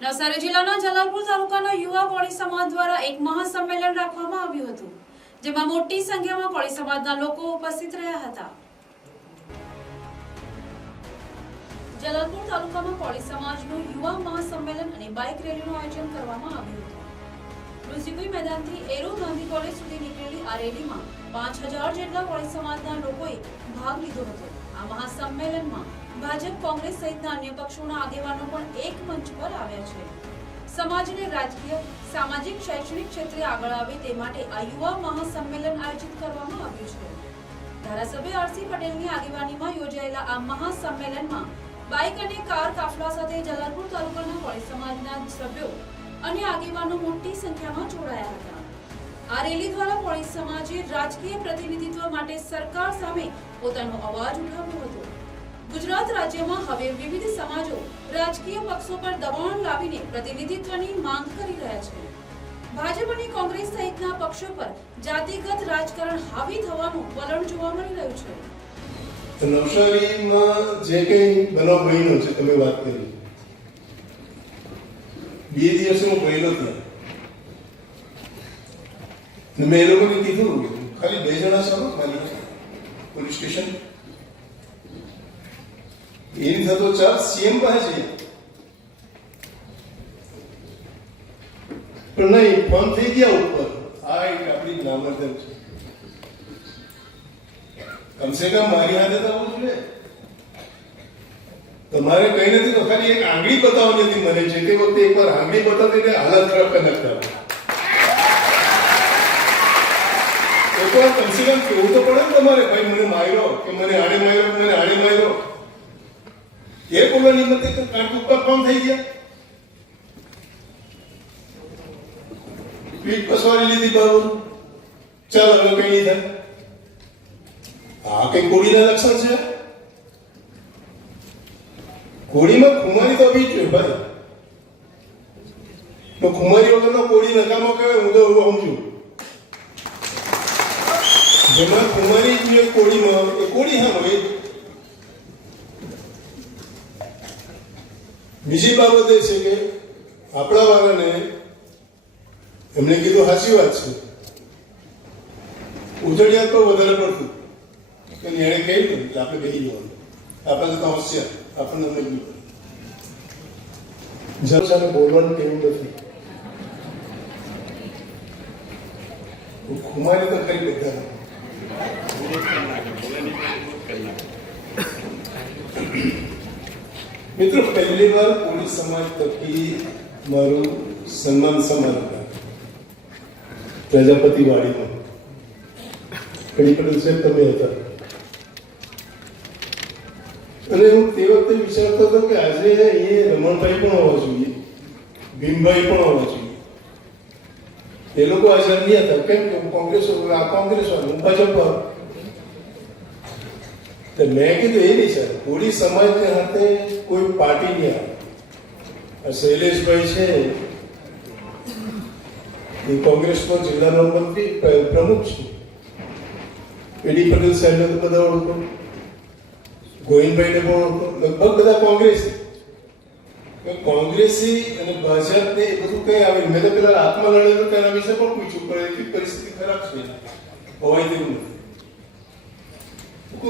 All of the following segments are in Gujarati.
નવસારી જિલ્લાના જલાલપુર તાલુકાના યુવા કોળી સમાજ દ્વારા એક મહાસંમેલન રાખવામાં આવ્યું હતું, જેમાં મોટી સંખ્યામાં કોળી સમાજના લોકો ઉપસ્થિત રહ્યા હતા. જલાલપુર તાલુકામાં કોળી સમાજનું યુવા મહાસંમેલન અને બાઇક રેલીનું આયોજન કરવામાં આવ્યું હતું. ઋષિકુઈ મેદાનથી એરો ગાંધી કોલેજ સુધી નીકળેલી આ રેલીમાં પાંચ હજાર જેટલા કોળી સમાજના લોકોએ ભાગ લીધો હતો. આ મહાસંમેલનમાં ભાજપ કોંગ્રેસ સહિતના અન્ય પક્ષોના આગેવાનો પણ એક મંચ પર આવ્યા છે. સમાજને રાજકીય, સામાજિક, શૈક્ષણિક ક્ષેત્રે આગળ આવે તે માટે આ યુવા મહાસંમેલન આયોજિત કરવામાં આવ્યું છે. ધારાસભ્ય આરસી પટેલની આગેવાનીમાં યોજાયેલા આ મહાસંમેલનમાં બાઇક અને કાર કાફલા સાથે જલાલપુર તાલુકાના કોળી સમાજના સભ્યો અને આગેવાનો મોટી સંખ્યામાં જોડાયા હતા. આ રેલી દ્વારા કોળી સમાજે રાજકીય પ્રતિનિધિત્વ માટે સરકાર સામે પોતાનો અવાજ ઉઠાવ્યો હતો. ગુજરાત રાજ્યમાં હવે વિવિધ સમાજો રાજકીય પક્ષો પર દબાણ લાવીને પ્રતિનિધિત્વની માંગ કરી રહ્યા છે. ભાજપ અને કોંગ્રેસ સહિતના પક્ષો પર જાતિગત રાજકારણ હાવી થવાનું વલણ જોવા મળી રહ્યું છે. નવસારીમાં જે કંઈ બનાવ બન્યો છે, તમે વાત કરી. બે દિવસે હું ગયેલો ત્યાં મેં એ લોકોને કીધું ખાલી બે જણા છો? ખાલી પોલીસ સ્ટેશન? એ થતો ચાલ સીએમ પાસે જઈએ પણ નહીં ફોન થઈ ગયા ઉપર. આ એક આપણી નામર્દન છે. કમ મારી તમારે કઈ નથી તો ખાલી એક આંગળી બતાવવાની હતી મને, જે તે વખતે એકવાર આંગળી બતાવતી એટલે હાલત ખરાબ કરી નાખતા એકવાર કમસે કમ કેવું તો પડે ને તમારે, ભાઈ, મને માર્યો કે મને આડે માર્યો, મને આડે માર્યો? એ બોલવાની હિંમત એક કાંટ કોણ થઈ ગયા? પીઠ પસવારી લીધી બરોબર ચાલો હવે કઈ નહીં થાય. આ કઈ કોળીના લક્ષણ છે? કોળીમાં ખુમારી તો બી જ ભાઈ. તો ખુમારી વગરનો કોળી નકામો કહેવાય, હું તો એવું સમજુ. જેમાં ખુમારી જે કોળીમાં એ કોળી હા હોય. બીજી બાબત એ છે કે આપણા વાળાને એમણે કીધું સાચી વાત છે. ઉજળિયાત તો વધારે પડતું. કે એણે કહ્યું ને એટલે આપણે કહી જવાનું આપણે તો હોશિયાર આપણને સમજવું પડે જલસાને બોલવાનું કેવું નથી. ખુમારી તો કઈ બધા મિત્રો, પહેલી વાર પોલીસ સમાજ તરફી મારું સન્માન સમારંભ પ્રજાપતિ વાડીમાં પટેલ સાહેબ તમે હતા. અને હું તે વખતે વિચારતો હતો કે આજે એ રમણભાઈ પણ હોવા જોઈએ, ભીમભાઈ પણ હોવા જોઈએ. એ લોકો હાજર નહીં હતા. કેમ કે કોંગ્રેસ, આ કોંગ્રેસ હું ભાજપ તો મેં કીધું એ નહીં સર કોળી સમાજને હાથે કોઈ પાર્ટી નહીં આવે. શૈલેષભાઈ છે, એ કોંગ્રેસનો જિલ્લાનો મંત્રી પ્ર- પ્રમુખ છે. પીડી પટેલ સાહેબને તો બધા ઓળખો. ગોવિંદભાઈને પણ ઓળખો. લગભગ બધા કોંગ્રેસ કોંગ્રેસી અને ભાજપને એ બધું કઈ આવે મેં તો પેલા આત્મા લડેલું તેના વિશે પણ પૂછ્યું, પણ એટલી પરિસ્થિતિ ખરાબ છે. હોવાય તેવું નથી.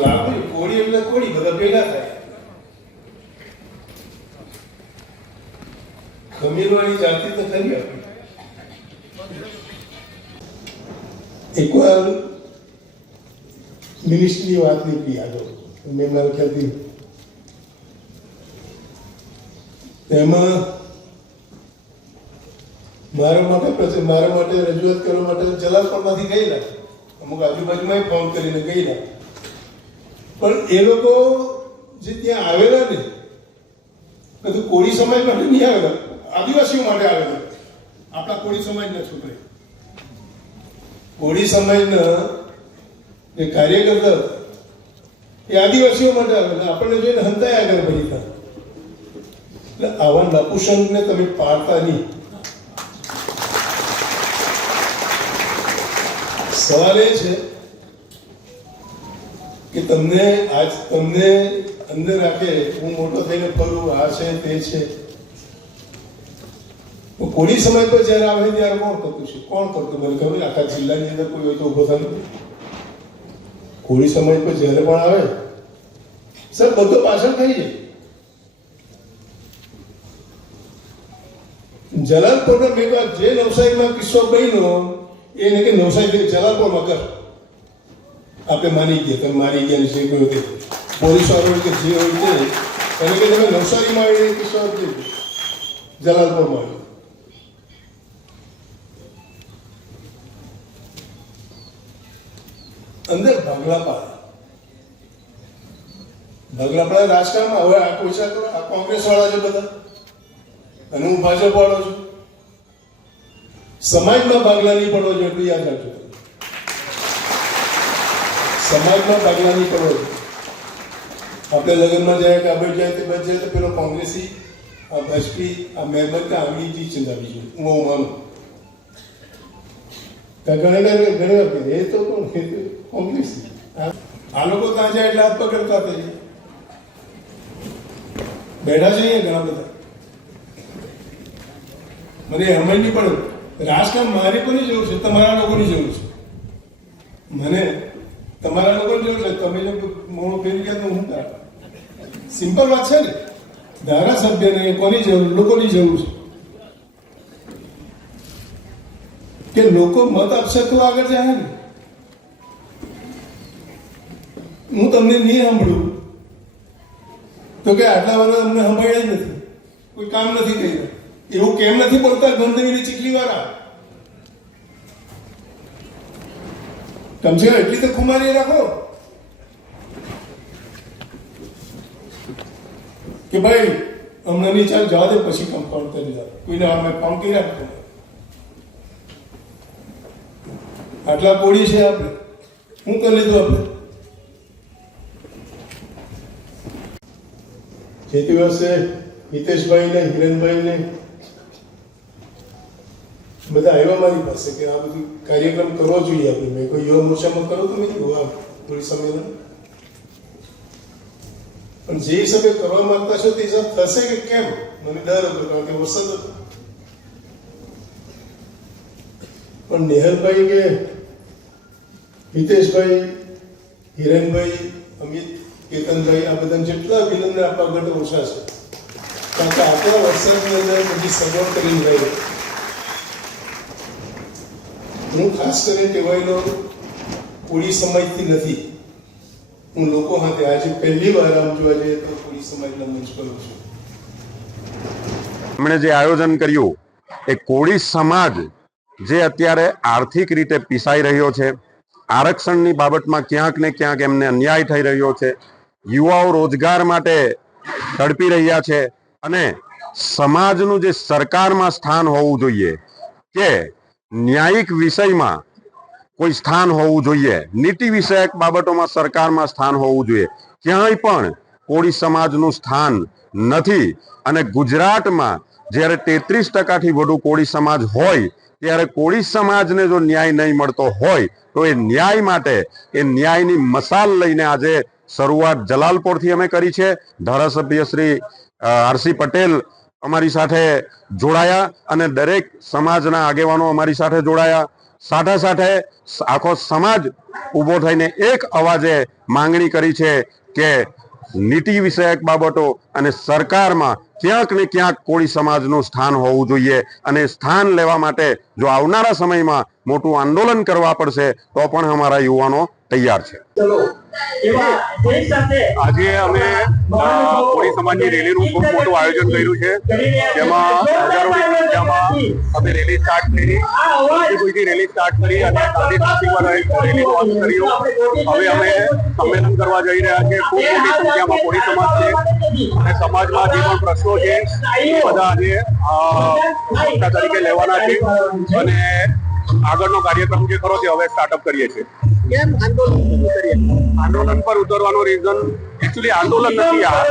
લાગુ કોળી એટલે કોળી, બધા ભેગા થાય. ખમીરવાળી જાતિ તો ખરી એકવાર મિનિસ્ટ્રી વાત નીકળી આગળ. મેં મારા ખ્યાલથી તેમાં મારા માટે મારા માટે રજૂઆત કરવા માટે જલાલપુરમાંથી ગયેલા. અમુક આજુબાજુમાં ફોન કરીને ગયેલા. પણ એ લોકો જે ત્યાં આવેલા ને, બધું કોળી સમાજ માટે નહીં આવેલા, આદિવાસીઓ માટે આવેલા. આપણા કોળી સમાજના છોકરા કોળી સમાજના જે કાર્યકર્તા એ આદિવાસીઓ માટે આવેલા. આપણને જોઈને હંતાય આગળ હતા એટલે આવા નપુસંગને તમે પાડતા નહીં. સવાલ એ છે કે તમને આજ તમને અંદર રાખે, હું મોટો થઈને ફરું, આ છે, તે છે. કોળી સમય પર જ્યારે આવે ત્યારે કોણ કરતું છે? કોણ કરતું? મને ખબર આખા જિલ્લાની અંદર કોઈ હોય તો ઊભો થાય. કોળી સમય પર જ્યારે પણ આવે? સર, બધો પાછળ થઈ જાય. જલાલપુરના મેં જે નવસારીમાં કિસ્સો બન્યો, એને કે નવસારી જલાલપુરમાં કર આપણે માની ગયા તમે મારી ગયા જે કોઈ તે પોલીસ હોય કે જે હોય તે એને કે તમે નવસારીમાં આવી કે સર. જલાલપુરમાં આવી અંદર ભાગલા પાડે ભાગલા પાડે રાજકારણમાં હવે આ કોઈ કરો આ કોંગ્રેસ વાળા છે બધા. અને હું ભાજપ વાળો છું. સમાજમાં ભાગલા નહીં પડવો જોઈએ એટલું યાદ રાખજો. સમાજમાં ભાગલા ખબર આપણે લગ્નમાં જાય કે આપણે જાય તે બચ જાય તો પેલો કોંગ્રેસી, આ બસપી આ મહેમદ કે આંગળીથી ચિંતાવી જોઈએ હું માનું. ઘણા ઘણી ઘણી એ તો કોણ? કોંગ્રેસી. આ લોકો ત્યાં જાય એટલે હાથ પકડતા થઈ બેઠા છે ઘણા બધા. મને સમજ નહીં પડે રાજકારણ મારે કોની જરૂર છે? તમારા લોકોની જરૂર છે. મને તમારા લોકોની જરૂર છે, તમે જો મોણો ફેરી ગયા તો હું સિમ્પલ વાત છે ને, ધારાસભ્યને કોની જરૂર, લોકોની જરૂર છે. કે લોકો મત આપશે તો આગળ જાય ને? હું તમને નહીં સાંભળું. તો કે આટલા વાળા અમને સાંભળ્યા જ નથી. કોઈ કામ નથી કર્યું. એવું કેમ નથી બોલતા? ગંદકીની ચીકલી વાળા કમસે કમ એટલી તો ખુમારી રાખો. કે ભાઈ, અમને નહીં ચાલ, જવા દે, પછી કામ કામ કરી જાય કોઈને અમે પંકી કરી રાખો આટલા પોડી છે આપણે. શું કરી લીધું આપણે? જે દિવસે હિતેશભાઈ ને હિરેનભાઈ ને બધા આવ્યા મારી પાસે કે આ બધું કાર્યક્રમ કરવો જોઈએ આપણે. મેં કોઈ યુવા મોરચામાં કરો તો મેં કીધું થોડી સંમેલન પણ જે હિસાબે કરવા માંગતા છો તે હિસાબ થશે કે કેમ? મને ડર હતો, કારણ કે વરસાદ હતો. પણ નેહલભાઈ કે હિતેશભાઈ, હિરેનભાઈ, અમિત કેતનભાઈ, આ બધા જેટલા વિલંબને આપવા ઘટ ઓછા છે. કારણ કે આટલા વરસાદની અંદર બધી સગવડ કરીને રહ્યો હું ખાસ કરીને ટેવાયેલો કોળી સમાજથી નથી. હું લોકો સાથે આજે પહેલી વાર આમ જોવા જઈએ તો કોળી સમાજના મંચ પર છું. એમણે જે આયોજન કર્યું, એ કોળી સમાજ જે અત્યારે આર્થિક રીતે પીસાઈ રહ્યો છે, આરક્ષણની બાબતમાં ક્યાંક ને ક્યાંક એમને અન્યાય થઈ રહ્યો છે, યુવાઓ રોજગાર માટે તડપી રહ્યા છે અને સમાજનું જે સરકારમાં સ્થાન હોવું જોઈએ કે ન્યાયિક વિષયમાં કોઈ સ્થાન હોવું જોઈએ. નીતિ વિષયક બાબતોમાં સરકારમાં સ્થાન હોવું જોઈએ. ક્યાંય પણ કોળી સમાજનું સ્થાન નથી. અને ગુજરાતમાં જ્યારે તેત્રીસ ટકાથી વધુ કોળી સમાજ હોય, ત્યારે કોળી સમાજને જો ન્યાય નહીં મળતો હોય, તો એ ન્યાય માટે, એ ન્યાયની મસાલ લઈને આજે શરૂઆત જલાલપોરથી અમે કરી છે. ધારાસભ્ય શ્રી આરસી પટેલ અમારી સાથે જોડાયા અને દરેક સમાજના આગેવાનો અમારી સાથે જોડાયા. સાથે સાથે આખો સમાજ ઊભો થઈને એક અવાજે માંગણી કરી છે કે નીતિ વિષયક બાબતો અને સરકારમાં ક્યાંક ને ક્યાંક કોળી સમાજનું સ્થાન હોવું જોઈએ અને સ્થાન લેવા માટે જો આવનારા સમયમાં મોટું આંદોલન કરવા પડશે તો પણ અમારા યુવાનો તૈયાર છે. આજે અમે કોળી સમાજની રેલીનું ખૂબ મોટું આયોજન કર્યું છે. જેમાં હજારોની સંખ્યામાં અમે રેલી સ્ટાર્ટ કરી. કોઈથી રેલી સ્ટાર્ટ કરી અને ગાંધી રહી- રેલીનું અંત કર્યું. હવે અમે સંમેલન કરવા જઈ રહ્યા છીએ. ખૂબ મોટી સંખ્યામાં કોળી સમાજ છે. અને સમાજમાં જે પણ પ્રશ્નો છે એ બધા આજે તરીકે લેવાના છે. અને આગળનો કાર્યક્રમ જે ખરો તે હવે સ્ટાર્ટઅપ કરીએ છીએ. કેમ આંદોલન કરીએ? આંદોલન પર ઉતરવાનો રીઝન એકચ્યુઅલી આંદોલન નથી. આ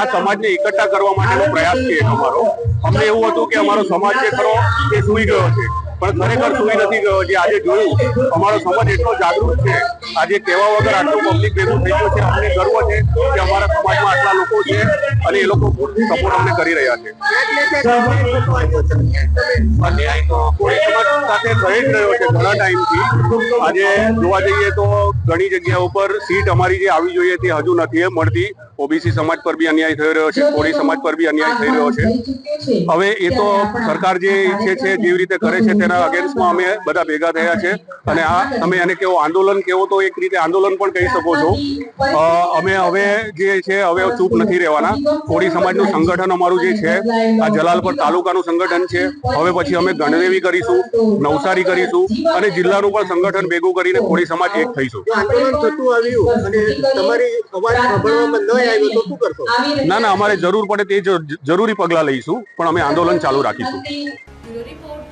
આ સમાજને એકઠા કરવા માટેનો પ્રયાસ છે અમારો. અમને એવું હતું કે અમારો સમાજ જે ખરો એ સૂઈ ગયો છે. પણ ખરેખર સુઈ નથી ગયો. જે આજે જોયું અમારો સમાજ એટલો જાગૃત છે આજે કહેવા વગર આટલું પબ્લિક ભેગું થઈ ગયું છે, અમને ગર્વ છે કે અમારા સમાજમાં આટલા લોકો છે અને એ લોકો સપોર્ટ અમને કરી રહ્યા છે. સાથે થઈ જ રહ્યો છે ઘણા ટાઈમથી. આજે જોવા જઈએ તો ઘણી જગ્યા ઉપર સીટ અમારી જે આવી જોઈએ તે હજુ નથી મળતી. ઓબીસી સમાજ પર બી અન્યાય થઈ રહ્યો છે કોળી સમાજ પર બી અન્યાય થઈ રહ્યો છે. હવે એ તો સરકાર જે ઈચ્છે છે જેવી રીતે કરે છે તેના અગેન્સ્ટમાં અમે બધા ભેગા થયા છે. અને આ તમે એને કેવો આંદોલન કેવો તો એક રીતે આંદોલન પણ કહી શકો છો. અમે હવે જે છે હવે ચૂપ નથી રહેવાના. કોળી સમાજનું સંગઠન અમારું જે છે આ જલાલપર તાલુકાનું સંગઠન છે. હવે પછી અમે ગણદેવી કરીશું નવસારી કરીશું અને જિલ્લાનું પણ સંગઠન ભેગું કરીને કોળી સમાજ એક થઈશું. આંદોલન થતું આવ્યું અને તમારી અવાજ સાંભળવામાં ન આવ્યો તો શું કરશો? ના ના અમારે જરૂર પડે તે જરૂરી પગલાં લઈશું પણ અમે આંદોલન ચાલુ રાખીશું. રિપોર્ટ